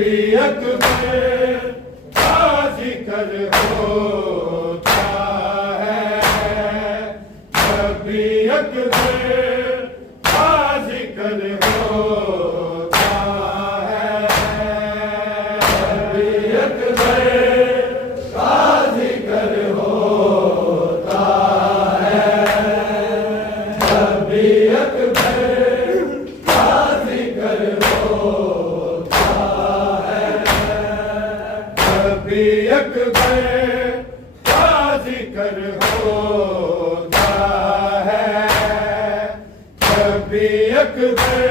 कभी अकबर का जिक्र होता है, कभी अकबर का जिक्र होता है, कभी अकबर का जिक्र होता है, कभी अकबर का जिक्र होता है, कभी अकबर का जिक्र होता है, कभी अकबर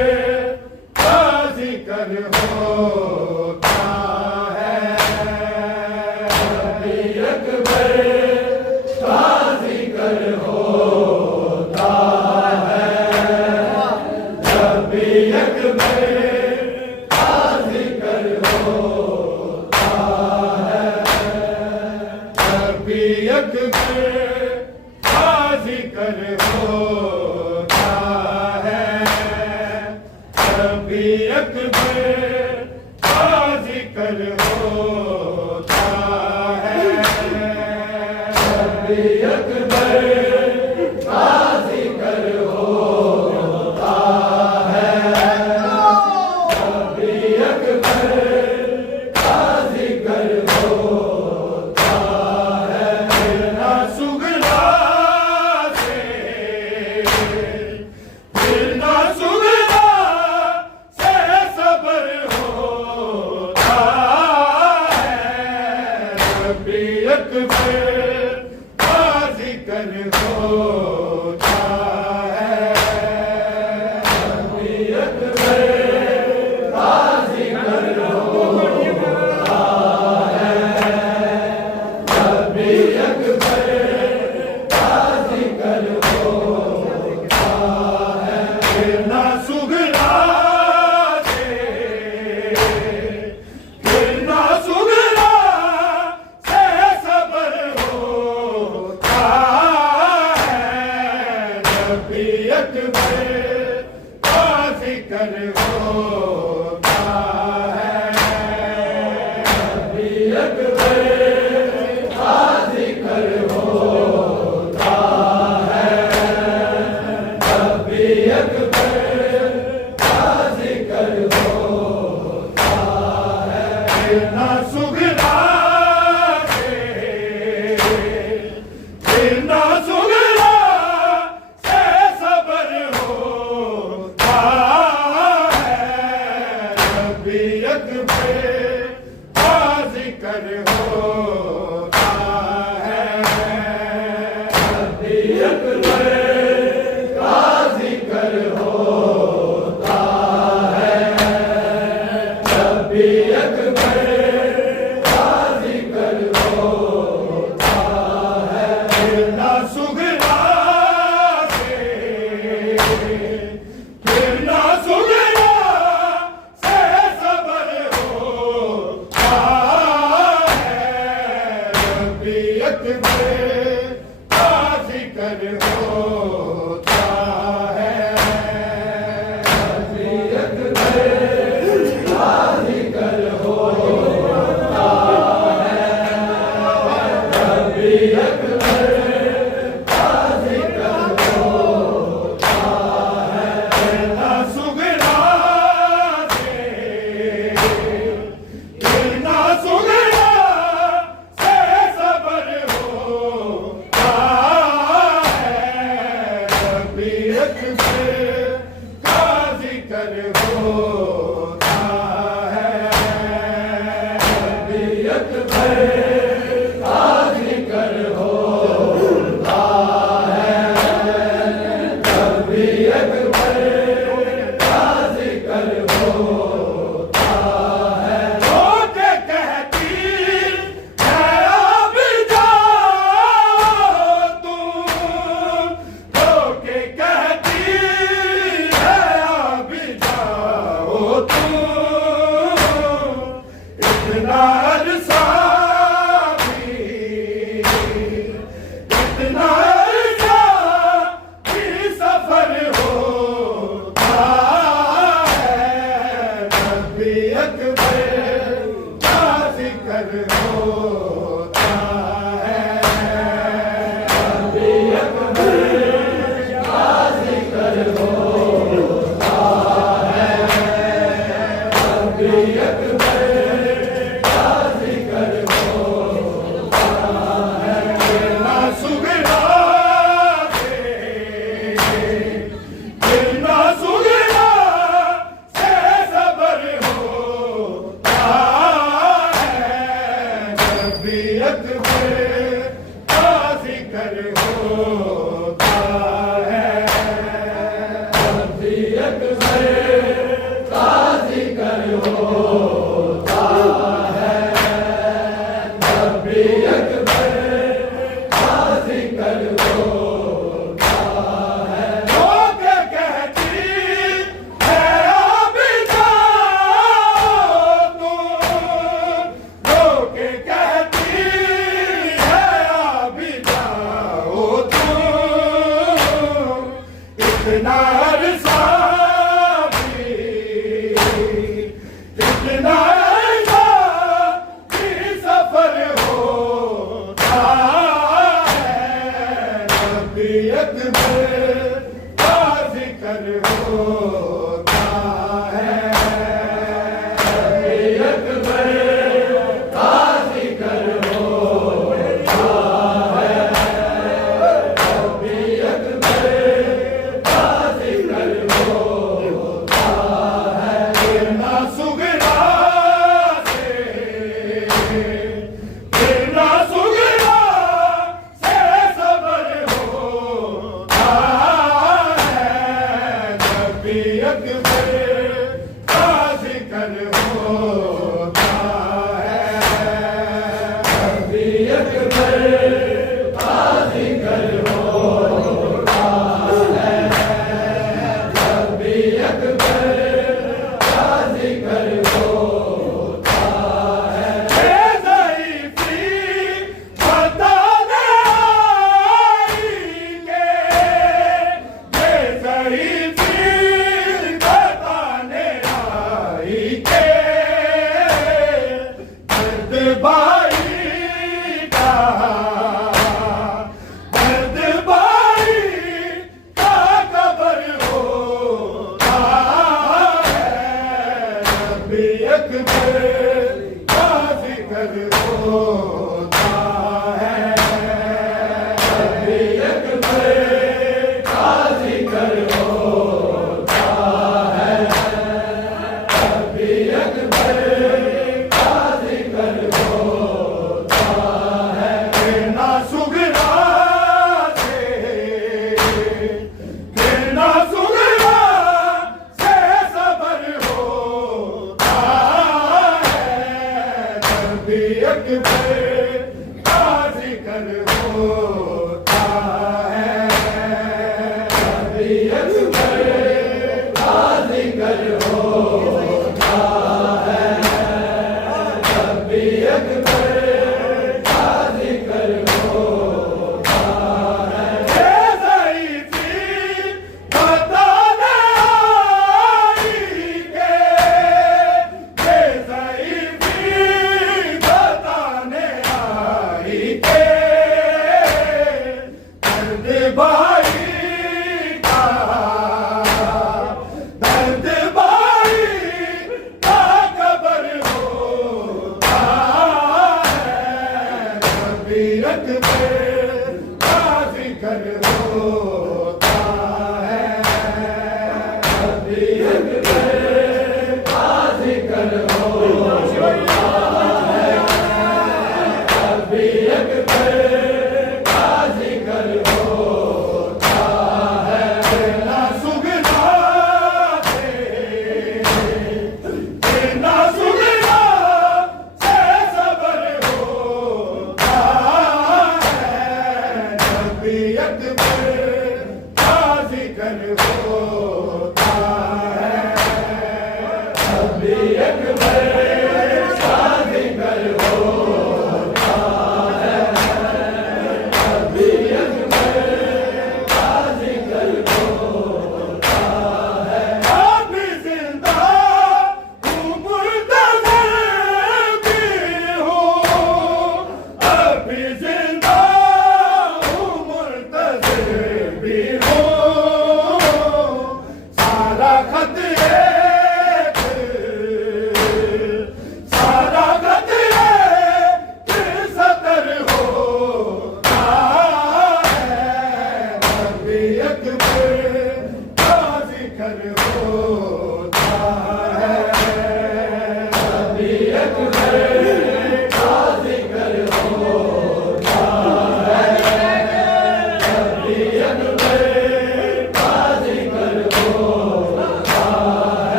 का जिक्र होता है, कभी अकबर का जिक्र होता है, कभी अकबर का जिक्र होता है, कभी अकबर का जिक्र होता है, कभी अकबर का जिक्र होता है, कभी अकबर का जिक्र होता है, कभी अकबर का जिक्र होता है, फिरना सुगला से, फिरना सुगला से सबर होता है, कभी अकबर का जिक्र होता है, कभी अकबर का जिक्र होता है, कभी अकबर का जिक्र होता है, फिरना सुगला से, फिरना सुगला से सबर होता है, कभी अकबर का जिक्र होता है, कभी अकबर का जिक्र होता है, कभी अकबर का जिक्र होता है, फिरना सुगला से, फिरना सुगला से सबर होता है, कभी अकबर का जिक्र होता है, कभी अकबर का जिक्र होता है, कभी अकबर का जिक्र होता है, फिरना सुगला से, फिरना सुगला से सबर होता है, कभी अकबर का जिक्र होता है, कभी अकबर का जिक्र होता है, कभी अकबर का जिक्र होता है, फिरना सुगला से, फिरना सुगला से सबर होता है, कभी अकबर का जिक्र होता है, कभी अकबर का जिक्र होता है, कभी अकबर का जिक्र होता है, होके कहती है अब जाओ तुम, होके कहती है अब जाओ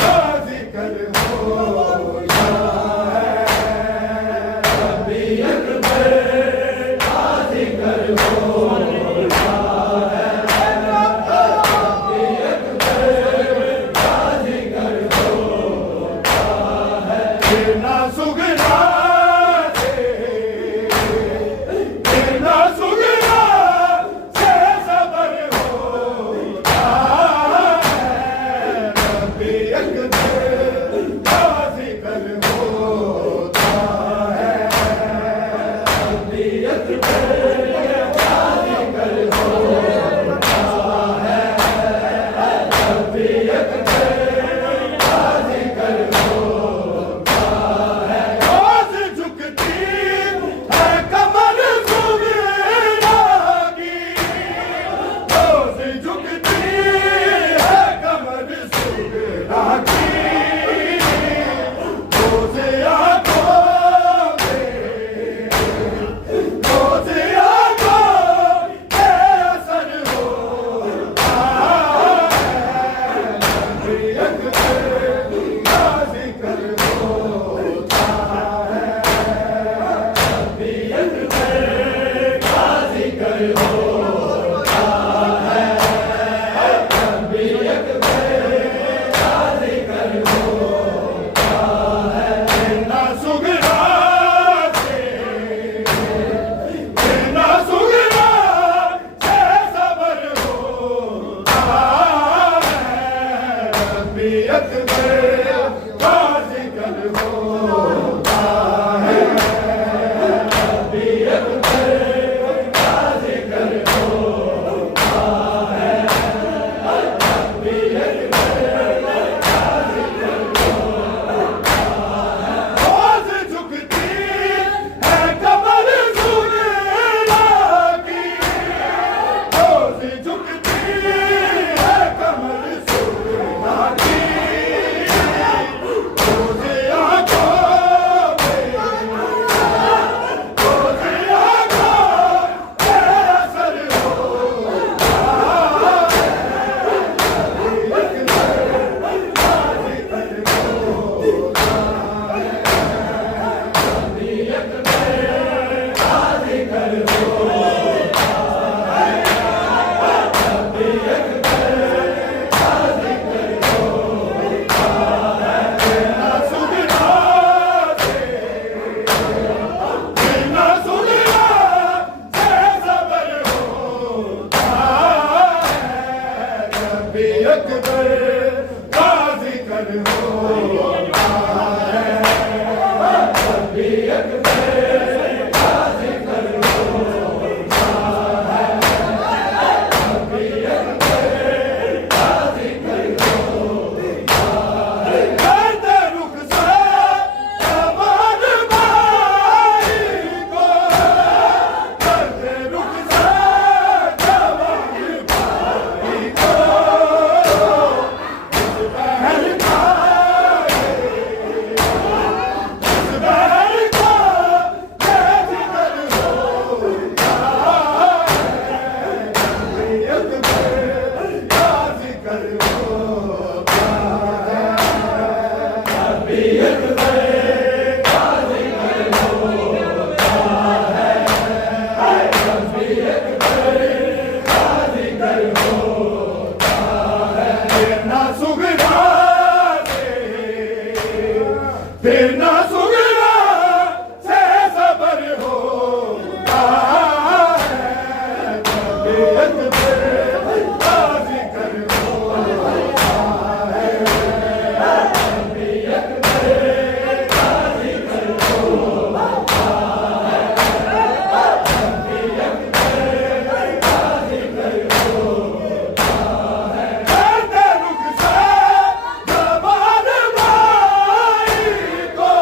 राजी कर होता है। रब्बी अकबर राजी कर होता है। रब्बी अकबर राजी कर होता है। गिरना सुगना से गिरना सुगना से सबर होता है। रब्बी अकबर राजी कर होता है। रब्बी अकबर राजी कर होता है। रब्बी अकबर राजी कर होता है। रोज़ झुकती है कमर सुगना की। रोज़ झुकती है कमर सुगना की। रोज़ आंखों में रोज़ आंखों के असर होता है। रब्बी अकबर राजी कर होता है। रब्बी अकबर राजी कर होता है। रब्बी अकबर राजी कर होता है। गिरना सुगना से गिरना सुगना से सबर होता है। रब्बी अकबर राजी कर होता है। रब्बी अकबर राजी कर होता है। रब्बी अकबर राजी कर होता है। रोज़ झुकती है कमर सुगना की। रोज़ झुकती है कमर सुगना की। रोज़ आंखों में रोज़ आंखों के असर होता है। रब्बी अकबर राजी कर होता है। रब्बी अकबर राजी कर होता है। रब्बी अकबर राजी कर होता है। गिरना सुगना से गिरना सुगना से सबर होता है। रब्बी अकबर राजी कर होता है। रब्बी अकबर राजी कर होता है। रब्बी अकबर राजी कर होता है। करते रुखसत जवान भाई को। करते रुखसत जवान भाई को। इस बहन का इस बहन को राजी कर होता है। रब्बी अकबर राजी कर होता है। रब्बी अकबर राजी कर होता है। रब्बी अकबर राजी कर होता है। गिरना सुगना से गिरना सुगना से सबर होता है। रब्बी अकबर राजी कर होता है। रब्बी अकबर राजी कर होता है। रब्बी अकबर राजी कर होता है। करते रुखसत जवान भाई को।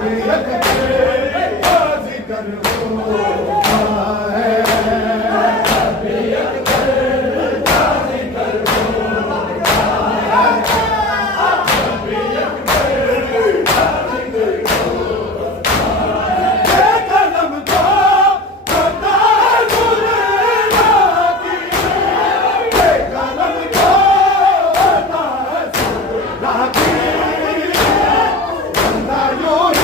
तबीयत पे बाजी कर होता है तबीयत पे बाजी कर होता है तबीयत पे बाजी कर होता है ये कलम को करता है सुलेला की ये कलम को करता है सुलेला की बंदा यूं